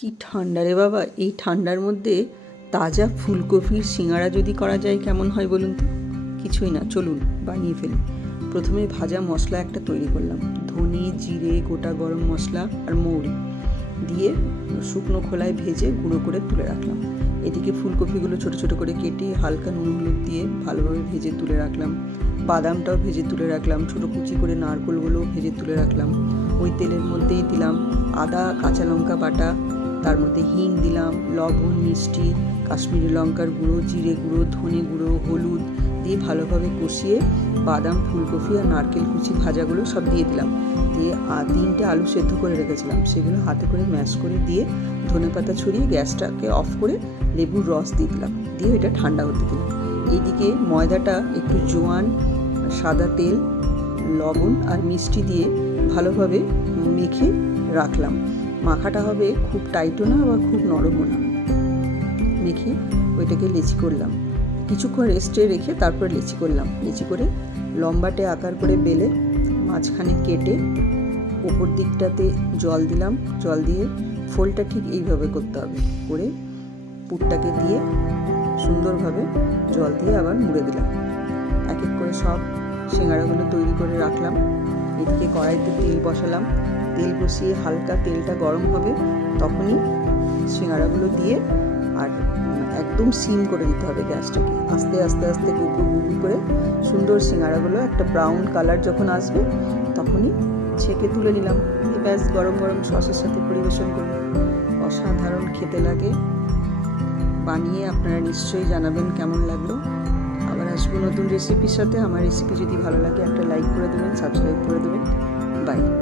কি ঠান্ডা রে বাবা! এই ঠান্ডার মধ্যে তাজা ফুলকপির সিঙাড়া যদি করা যায় কেমন হয় বলুন তো? কিছুই না, চলুন বানিয়ে ফেলি। প্রথমে ভাজা মশলা একটা তৈরি করলাম। ধনে, জিরে, গোটা গরম মশলা আর মৌরি দিয়ে শুকনো খোলায় ভেজে গুঁড়ো করে তুলে রাখলাম। এদিকে ফুলকপিগুলো ছোটো ছোটো করে কেটে হালকা নুন হলুদ দিয়ে ভালোভাবে ভেজে তুলে রাখলাম। বাদামটাও ভেজে তুলে রাখলাম। ছোটো কুচি করে নারকেলগুলোও ভেজে তুলে রাখলাম। ওই তেলের মধ্যেই দিলাম আদা, কাঁচা লঙ্কা বাটা, তার মধ্যে হিং দিলাম, লবণ, মিষ্টি, কাশ্মীরি লঙ্কার গুঁড়ো, জিরে গুঁড়ো, ধনে গুঁড়ো, হলুদ দিয়ে ভালোভাবে কষিয়ে বাদাম, ফুলকপি আর নারকেল কুচি ভাজাগুলো সব দিয়ে দিলাম। দিয়ে 3টে আলু সেদ্ধ করে রেখেছিলাম, সেগুলো হাতে করে ম্যাশ করে দিয়ে ধনেপাতা ছড়িয়ে গ্যাসটাকে অফ করে লেবুর রস দিয়ে দিলাম। দিয়ে এটা ঠান্ডা হতে দিলাম। এইদিকে ময়দাটা একটু জোয়ান, সাদা তেল, লবণ আর মিষ্টি দিয়ে ভালোভাবে মেখে রাখলাম। মাখাটা হবে খুব টাইটও না আবার খুব নরমও না। মেখে ওইটাকে লেচি করলাম। কিছুক্ষণ রেস্টে রেখে তারপর লেচি করলাম। লেচি করে লম্বাটে আকার করে বেলে মাঝখানে কেটে ওপর দিকটাতে জল দিলাম। জল দিয়ে ফোল্ডটা ঠিক এইভাবে করতে হবে। করে পুরটাকে দিয়ে সুন্দরভাবে জল দিয়ে আবার মুড়ে দিলাম। এক এক করে সব সিঙাড়াগুলো তৈরি করে রাখলাম। এদিকে কড়াইতে তেল বসালাম। তেল বসিয়ে হালকা তেলটা গরম হবে, তখনই সিঙাড়াগুলো দিয়ে আর একদম সিম করে দিতে হবে গ্যাসটাকে। আস্তে আস্তে আস্তে গুবু গুবু করে সুন্দর সিঙাড়াগুলো একটা ব্রাউন কালার যখন আসবে তখনই ছেঁকে তুলে নিলাম। ব্যাস, গরম গরম সসের সাথে পরিবেশন করুন। অসাধারণ খেতে লাগে। বানিয়ে আপনারা নিশ্চয়ই জানাবেন কেমন লাগলো। আবার আসবো নতুন রেসিপির সাথে। আমার রেসিপি যদি ভালো লাগে একটা লাইক করে দেবেন, সাবস্ক্রাইব করে দেবেন। বাই।